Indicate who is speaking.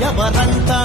Speaker 1: ఎవరంతా